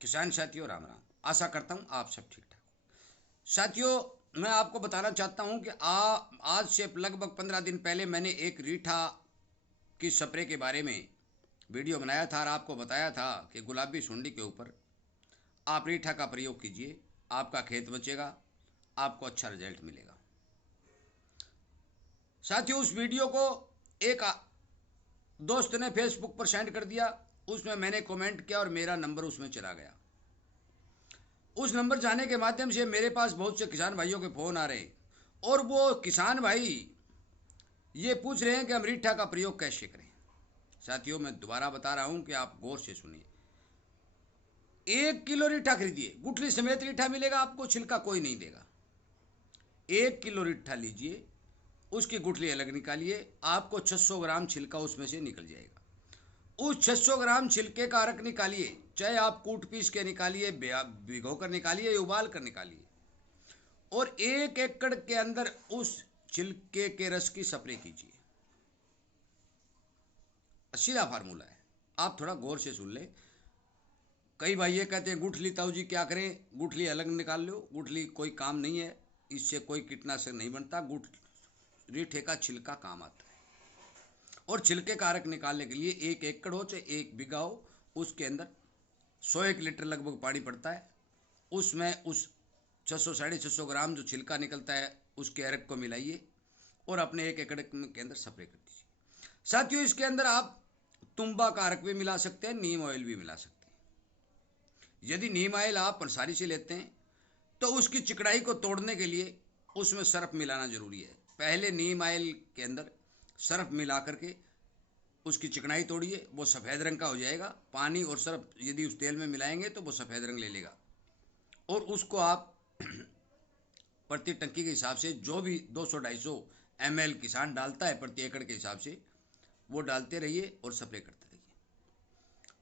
किसान साथियों राम राम। आशा करता हूँ आप सब ठीक ठाक हो। साथियों मैं आपको बताना चाहता हूँ कि आज से लगभग 15 दिन पहले मैंने एक रीठा की स्प्रे के बारे में वीडियो बनाया था और आपको बताया था कि गुलाबी सुंडी के ऊपर आप रीठा का प्रयोग कीजिए, आपका खेत बचेगा, आपको अच्छा रिजल्ट मिलेगा। साथियों उस वीडियो को एक दोस्त ने फेसबुक पर सेंड कर दिया, उसमें मैंने कमेंट किया और मेरा नंबर उसमें चला गया। उस नंबर जाने के माध्यम से मेरे पास बहुत से किसान भाइयों के फ़ोन आ रहे हैं और वो किसान भाई ये पूछ रहे हैं कि हम रीठा का प्रयोग कैसे करें। साथियों मैं दोबारा बता रहा हूं कि आप गौर से सुनिए। 1 किलो रीठा खरीदिए, गुठली समेत रीठा मिलेगा आपको, छिलका कोई नहीं देगा। 1 किलो रीठा लीजिए, उसकी गुठली अलग निकालिए, आपको 600 ग्राम छिलका उसमें से निकल जाएगा। उस 600 ग्राम छिलके का अर्क निकालिए, चाहे आप कूट पीस के निकालिए, भिगो कर निकालिए या उबाल कर निकालिए, और 1 एकड़ के अंदर उस छिलके के रस की स्प्रे कीजिए। सीधा फार्मूला है, आप थोड़ा गौर से सुन लें। कई भाई ये कहते हैं गुठली ताऊ जी क्या करें, गुठली अलग निकाल लो, गुठली कोई काम नहीं है, इससे कोई कीटनाशक नहीं बनता, रीठे का छिलका काम आता है। और छिलके का अर्क निकालने के लिए 1 एकड़ हो चाहे 1 बीघा हो, उसके अंदर 100 लीटर लगभग पानी पड़ता है। उसमें उस 600 650 ग्राम जो छिलका निकलता है उसके अर्क को मिलाइए और अपने 1 एकड़ के अंदर स्प्रे कर दीजिए। साथियों इसके अंदर आप तुम्बा का अर्क भी मिला सकते हैं, नीम ऑयल भी मिला सकते हैं। यदि नीम ऑयल आप पंसारी से लेते हैं तो उसकी चिकनाई को तोड़ने के लिए उसमें सर्फ मिलाना जरूरी है। पहले नीम ऑयल के अंदर सर्फ मिला करके उसकी चिकनाई तोड़िए, वो सफ़ेद रंग का हो जाएगा। पानी और सर्फ यदि उस तेल में मिलाएंगे तो वो सफ़ेद रंग ले लेगा। और उसको आप प्रति टंकी के हिसाब से जो भी 200-250 ml किसान डालता है प्रति एकड़ के हिसाब से वो डालते रहिए और स्प्रे करते रहिए।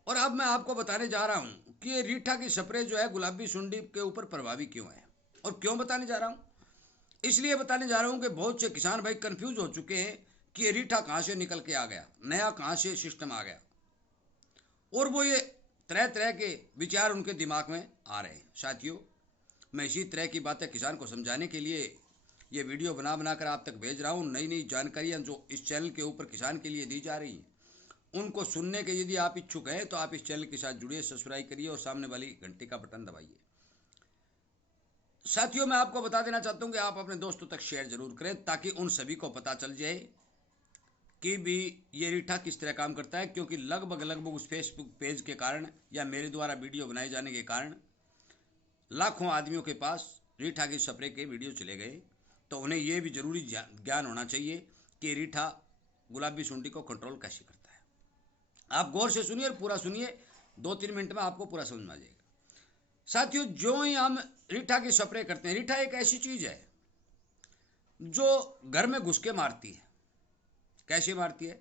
और अब मैं आपको बताने जा रहा हूं कि ये रीठा की स्प्रे जो है गुलाबी सुंडी के ऊपर प्रभावी क्यों है। और क्यों बताने जा रहा हूं, इसलिए बताने जा रहा हूं कि बहुत से किसान भाई कंफ्यूज हो चुके हैं कि ये रीठा कहां से निकल के आ गया, नया कहां से सिस्टम आ गया, और वो ये तरह तरह के विचार उनके दिमाग में आ रहे हैं। साथियों मैं इसी तरह की बातें किसान को समझाने के लिए ये वीडियो बना बना कर आप तक भेज रहा हूँ। नई नई जानकारियाँ जो इस चैनल के ऊपर किसान के लिए दी जा रही हैं उनको सुनने के यदि आप इच्छुक हैं तो आप इस चैनल के साथ जुड़िए, सब्सक्राइब करिए और सामने वाली घंटी का बटन दबाइए। साथियों मैं आपको बता देना चाहता हूँ कि आप अपने दोस्तों तक शेयर जरूर करें ताकि उन सभी को पता चल जाए कि भी ये रीठा किस तरह काम करता है। क्योंकि लगभग उस फेसबुक पेज के कारण या मेरे द्वारा वीडियो बनाए जाने के कारण लाखों आदमियों के पास रीठा की स्प्रे के वीडियो चले गए, तो उन्हें यह भी जरूरी ज्ञान होना चाहिए कि रीठा गुलाबी सुंडी को कंट्रोल कैसे करता है। आप गौर से सुनिए और पूरा सुनिए, 2-3 मिनट में आपको पूरा समझ में आ जाएगा। साथियों जो ही हम रीठा की स्प्रे करते हैं, रीठा एक ऐसी चीज है जो घर में घुस के मारती है। कैसे मारती है?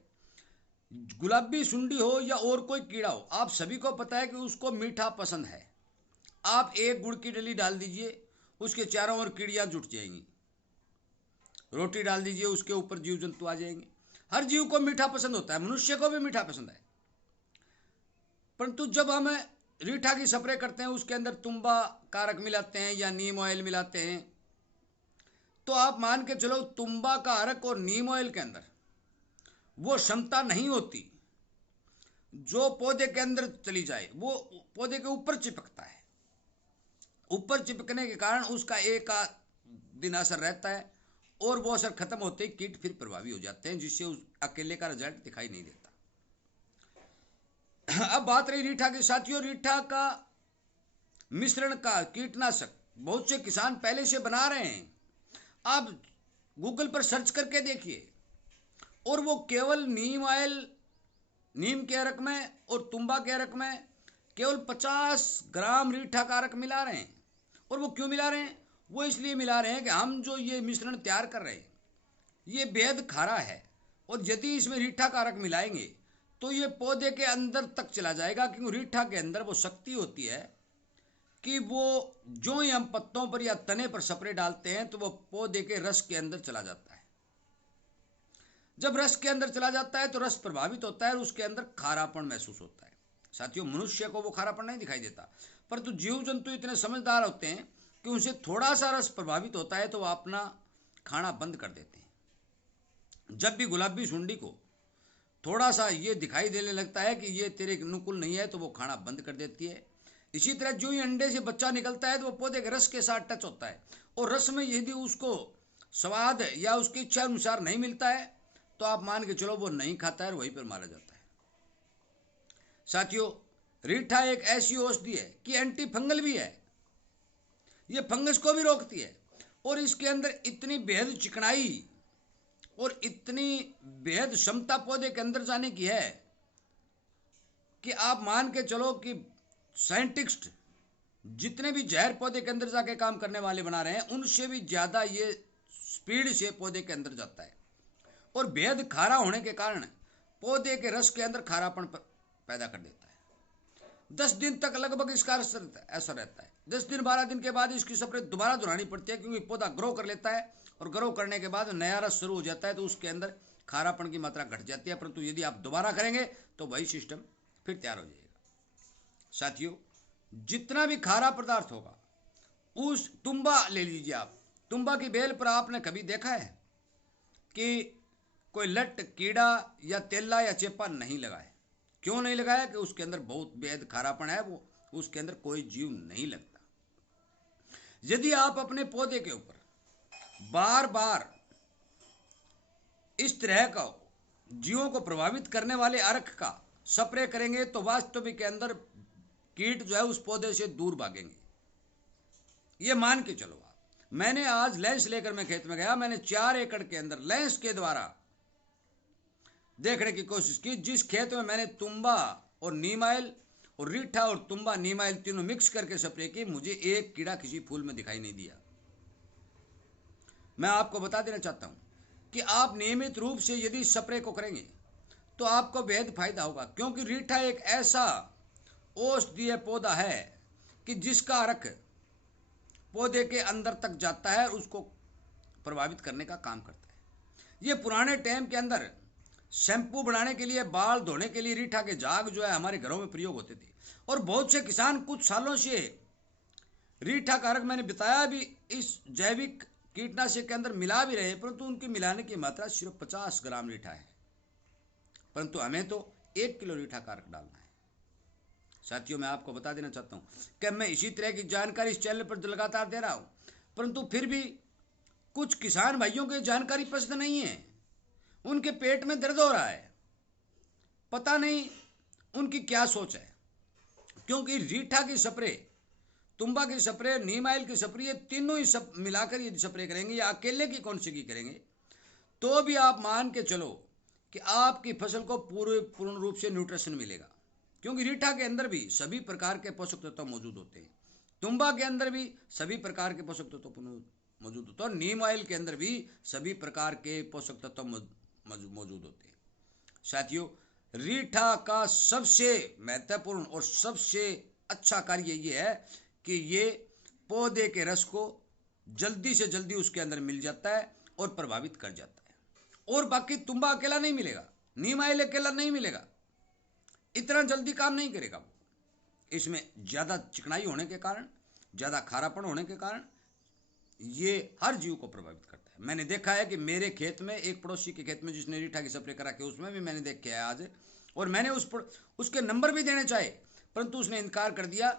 गुलाबी सुंडी हो या और कोई कीड़ा हो, आप सभी को पता है कि उसको मीठा पसंद है। आप एक गुड़ की डली डाल दीजिए, उसके चारों ओर कीड़ियां जुट जाएंगी। रोटी डाल दीजिए, उसके ऊपर जीव जंतु आ जाएंगे। हर जीव को मीठा पसंद होता है, मनुष्य को भी मीठा पसंद है। परंतु जब हम रीठा की स्प्रे करते हैं, उसके अंदर तुम्बा कारक मिलाते हैं या नीम ऑयल मिलाते हैं, तो आप मान के चलो तुम्बा का अर्क और नीम ऑयल के अंदर वो क्षमता नहीं होती जो पौधे के अंदर चली जाए, वो पौधे के ऊपर चिपकता है। ऊपर चिपकने के कारण उसका एक दिन असर रहता है और वो असर खत्म होते ही कीट फिर प्रभावी हो जाते हैं, जिससे उस अकेले का रिजल्ट दिखाई नहीं देता। अब बात रही रीठा की। साथियों रीठा का मिश्रण का कीटनाशक बहुत से किसान पहले से बना रहे हैं। आप गूगल पर सर्च करके देखिए, और वो केवल नीम ऑयल, नीम के अर्क में और तुम्बा के अर्क में केवल 50 ग्राम रीठा का अर्क मिला रहे हैं। और वो क्यों मिला रहे हैं? वो इसलिए मिला रहे हैं कि हम जो ये मिश्रण तैयार कर रहे हैं ये बेहद खारा है, और यदि इसमें रीठा का अर्क मिलाएंगे तो ये पौधे के अंदर तक चला जाएगा। क्योंकि रीठा के अंदर वो शक्ति होती है कि वो जो ही हम पत्तों पर या तने पर स्प्रे डालते हैं तो वो पौधे के रस के अंदर चला जाता है। जब रस के अंदर चला जाता है तो रस प्रभावित होता है और उसके अंदर खारापन महसूस होता है। साथियों, मनुष्य को वो खारापन नहीं दिखाई देता, परंतु जीव जंतु इतने समझदार होते हैं कि उनसे थोड़ा सा रस प्रभावित होता है तो वो अपना खाना बंद कर देते हैं। जब भी गुलाबी सुंडी को थोड़ा सा ये दिखाई देने लगता है कि ये तेरे अनुकूल नहीं है तो वो खाना बंद कर देती है। इसी तरह जो ही अंडे से बच्चा निकलता है तो वो पौधे के रस के साथ टच होता है, और रस में यदि उसको स्वाद या उसकी इच्छा अनुसार नहीं मिलता है तो आप मान के चलो वो नहीं खाता है और वहीं पर मारा जाता है। साथियों, रीठा एक ऐसी औषधि है कि एंटी फंगल भी है, ये फंगस को भी रोकती है, और इसके अंदर इतनी बेहद चिकनाई और इतनी बेहद क्षमता पौधे के अंदर जाने की है कि आप मान के चलो कि साइंटिस्ट जितने भी जहर पौधे के अंदर जाके काम करने वाले बना रहे हैं उनसे भी ज्यादा ये स्पीड से पौधे के अंदर जाता है, और बेहद खारा होने के कारण पौधे के रस के अंदर खारापन पैदा कर देता है। 10 दिन तक लगभग इसका असर रहता है। 10 दिन 12 दिन के बाद इसकी स्प्रे दोबारा दोहरानी पड़ती है, क्योंकि पौधा ग्रो कर लेता है, और ग्रो करने के बाद नया रस शुरू हो जाता है तो उसके अंदर खारापन की मात्रा घट जाती है। परंतु यदि आप दोबारा करेंगे तो वही सिस्टम फिर तैयार हो जाएगा। साथियों, जितना भी खारा पदार्थ होगा, उस तुम्बा ले लीजिए आप, तुम्बा की बेल पर आपने कभी देखा है कि कोई लट, कीड़ा या तेला या चेपा नहीं लगा है? क्यों नहीं लगाया? कि उसके अंदर बहुत बेहद खारापन है, वो उसके अंदर कोई जीव नहीं लगता। यदि आप अपने पौधे के ऊपर बार बार इस तरह का जीवों को प्रभावित करने वाले अर्क का स्प्रे करेंगे तो वास्तविक के अंदर कीट जो है उस पौधे से दूर भागेंगे। ये मान के चलो आप। मैंने आज लेंस लेकर मैं खेत में गया, मैंने 4 एकड़ के अंदर लेंस के द्वारा देखने की कोशिश की। जिस खेत में मैंने तुम्बा और नीम ऑयल और रीठा और तुम्बा नीम ऑयल तीनों मिक्स करके स्प्रे की, मुझे एक कीड़ा किसी फूल में दिखाई नहीं दिया। मैं आपको बता देना चाहता हूं कि आप नियमित रूप से यदि स्प्रे को करेंगे तो आपको बेहद फायदा होगा, क्योंकि रीठा एक ऐसा औषधीय पौधा है कि जिसका अर्क पौधे के अंदर तक जाता है और उसको प्रभावित करने का काम करता है। ये पुराने टाइम के अंदर शैम्पू बनाने के लिए, बाल धोने के लिए रीठा के झाग जो है हमारे घरों में प्रयोग होते थे, और बहुत से किसान कुछ सालों से रीठा का अर्क मैंने बताया भी इस जैविक कीटनाशक के अंदर मिला भी रहे, परंतु उनकी मिलाने की मात्रा सिर्फ 50 ग्राम रीठा है, परंतु हमें तो 1 किलो रीठा का अर्क डालना है। साथियों, मैं आपको बता देना चाहता हूं कि मैं इसी तरह की जानकारी इस चैनल पर लगातार दे रहा हूं, परंतु फिर भी कुछ किसान भाइयों को जानकारी पसंद नहीं है। उनके पेट में दर्द हो रहा है, पता नहीं उनकी क्या सोच है, क्योंकि रीठा की स्प्रे, तुम्बा की स्प्रे, नीम ऑयल की स्प्रे, ये तीनों ही सब मिलाकर यदि स्प्रे करेंगे या अकेले की कौन सी की करेंगे तो भी आप मान के चलो कि आपकी फसल को पूर्ण रूप से न्यूट्रिशन मिलेगा, क्योंकि रीठा के अंदर भी सभी प्रकार के पोषक तत्व मौजूद होते हैं, तुम्बा के अंदर भी सभी प्रकार के पोषक तत्व मौजूद होते हैं, और नीम ऑयल के अंदर भी सभी प्रकार के पोषक तत्व मौजूद होते हैं। साथियों, रीठा का सबसे महत्वपूर्ण और सबसे अच्छा कार्य ये है कि ये पौधे के रस को जल्दी से जल्दी उसके अंदर मिल जाता है और प्रभावित कर जाता है, और बाकी तुम्बा अकेला नहीं मिलेगा, नीम ऑयल अकेला नहीं मिलेगा, इतना जल्दी काम नहीं करेगा वो। इसमें ज़्यादा चिकनाई होने के कारण, ज़्यादा खारापन होने के कारण ये हर जीव को प्रभावित करता है। मैंने देखा है कि मेरे खेत में, एक पड़ोसी के खेत में जिसने रीठा की स्प्रे करा के, उसमें भी मैंने देख के आया आज, और मैंने उसके नंबर भी देने चाहे, परंतु उसने इनकार कर दिया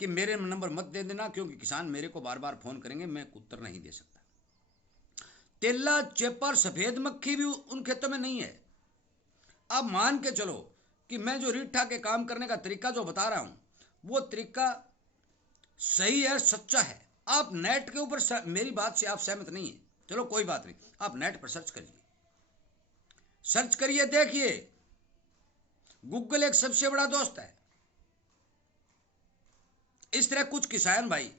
कि मेरे नंबर मत दे देना, क्योंकि किसान मेरे को बार बार फोन करेंगे, मैं उत्तर नहीं दे सकता। तेला, चेपर, सफेद मक्खी भी उन खेतों में नहीं है। अब मान के चलो कि मैं जो रीठा के काम करने का तरीका जो बता रहा हूं वो तरीका सही है, सच्चा है। आप नेट के ऊपर, मेरी बात से आप सहमत नहीं है, चलो कोई बात नहीं, आप नेट पर सर्च करिए, देखिए, गूगल एक सबसे बड़ा दोस्त है। इस तरह कुछ किसान भाई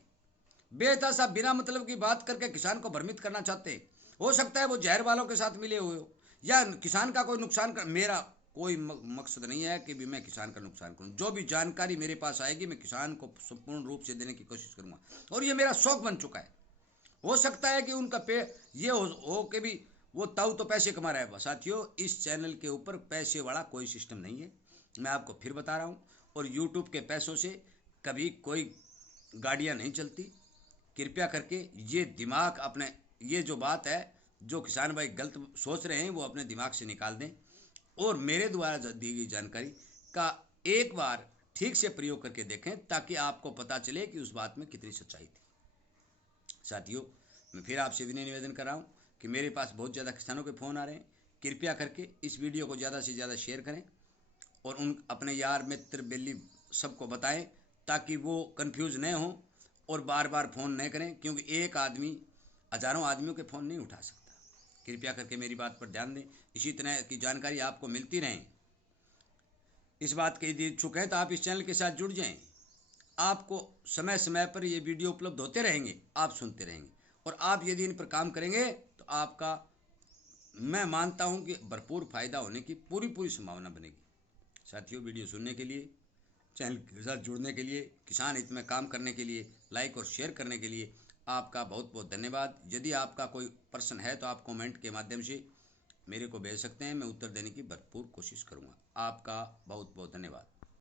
बेतहाशा बिना मतलब की बात करके किसान को भ्रमित करना चाहते हैं। हो सकता है वो जहर वालों के साथ मिले हुए हो या किसान का कोई नुकसान कर। मेरा कोई मकसद नहीं है कि भी मैं किसान का नुकसान करूं। जो भी जानकारी मेरे पास आएगी मैं किसान को संपूर्ण रूप से देने की कोशिश करूंगा, और ये मेरा शौक बन चुका है। हो सकता है कि उनका पे ये हो कि भी वो ताऊ तो पैसे कमा रहा है। साथियों, इस चैनल के ऊपर पैसे वाला कोई सिस्टम नहीं है। मैं आपको फिर बता रहा हूँ। और यूट्यूब के पैसों से कभी कोई गाड़ियाँ नहीं चलती। कृपया करके ये दिमाग अपने, ये जो बात है, जो किसान भाई गलत सोच रहे हैं वो अपने दिमाग से निकाल दें और मेरे द्वारा दी गई जानकारी का एक बार ठीक से प्रयोग करके देखें, ताकि आपको पता चले कि उस बात में कितनी सच्चाई थी। साथियों, मैं फिर आपसे विनय निवेदन कर रहा हूँ कि मेरे पास बहुत ज़्यादा किसानों के फ़ोन आ रहे हैं। कृपया करके इस वीडियो को ज़्यादा से ज़्यादा शेयर करें और उन अपने यार मित्र बेली सबको बताएं, ताकि वो कंफ्यूज न हों और बार बार फ़ोन न करें, क्योंकि एक आदमी हज़ारों आदमियों के फ़ोन नहीं उठा सकता। कृपया करके मेरी बात पर ध्यान दें। इसी तरह की जानकारी आपको मिलती रहें, इस बात के यदि इच्छुक है तो आप इस चैनल के साथ जुड़ जाएं। आपको समय समय पर ये वीडियो उपलब्ध होते रहेंगे, आप सुनते रहेंगे और आप यदि इन पर काम करेंगे तो आपका, मैं मानता हूं कि भरपूर फायदा होने की पूरी पूरी संभावना बनेगी। साथियों, वीडियो सुनने के लिए, चैनल के साथ जुड़ने के लिए, किसान हित में काम करने के लिए, लाइक और शेयर करने के लिए आपका बहुत बहुत धन्यवाद। यदि आपका कोई प्रश्न है तो आप कमेंट के माध्यम से मेरे को भेज सकते हैं, मैं उत्तर देने की भरपूर कोशिश करूँगा। आपका बहुत बहुत धन्यवाद।